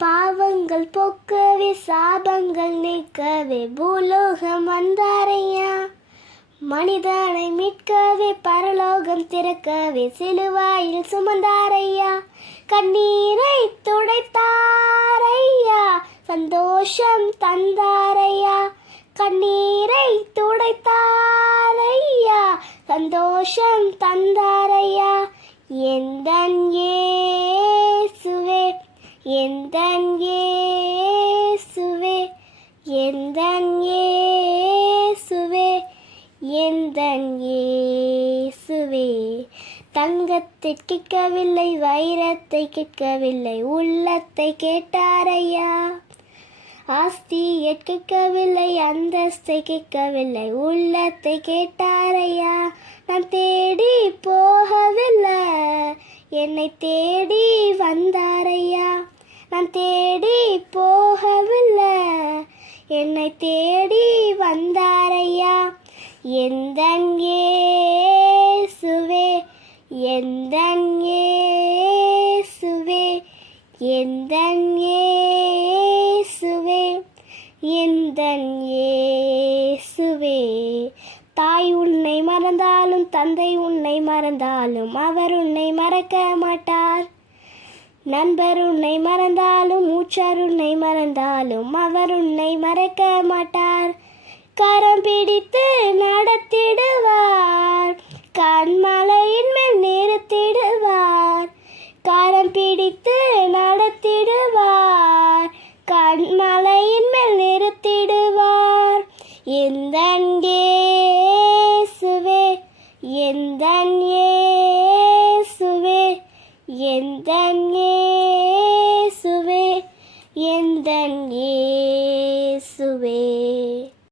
பாவங்கள் போக்கவே சாபங்கள் நீக்கவே பூலோகம் வந்தாரையா? மனிதனை மீட்கவே பரலோகம் திறக்கவே சிலுவாயில் சுமந்தாரையா? கண்ணீரை துடைத்தாரையா? சந்தோஷம் தந்தாரையா? கண்ணீரை துடைத்தாரையா? சந்தோஷம் தந்தாரையா? எந்தன் ஏ எந்தன் இயேசுவே எந்தன் இயேசுவே எந்தன் இயேசுவே. தங்கத்தை கேட்கவில்லை வைரத்தை கேட்கவில்லை உள்ளத்தை கேட்டாரையா? ஆஸ்தியை கேட்கவில்லை அந்தஸ்தை கேட்கவில்லை உள்ளத்தை கேட்டாரையா? நான் தேடி போகவில்லை என்னை தேடி வந்தாரையா? நான் தேடி போகவில்லை. என்னை தேடி வந்தாரையா எந்த சுவே எந்த சுவே எந்த சுவே எந்த சுவே தாய் உன்னை மறந்தாலும் தந்தை உன்னை மறந்தாலும் அவர் உன்னை மறக்க மாட்டார். நண்பர் உன்னை மறந்தாலும் மூச்சார் உன்னை மறந்தாலும் அவர் உன்னை மறக்க மாட்டார். கரம் பிடித்து நடத்திடுவார். கண்மலையின் மேல் நிறுத்திடுவார். கரம் பிடித்து நடத்திடுவார். கண்மலையின் மேல் நிறுத்திடுவார். எந்தன் ஏசுவே எந்தன் ஏ எந்தன் சுவே எந்தன் ஏ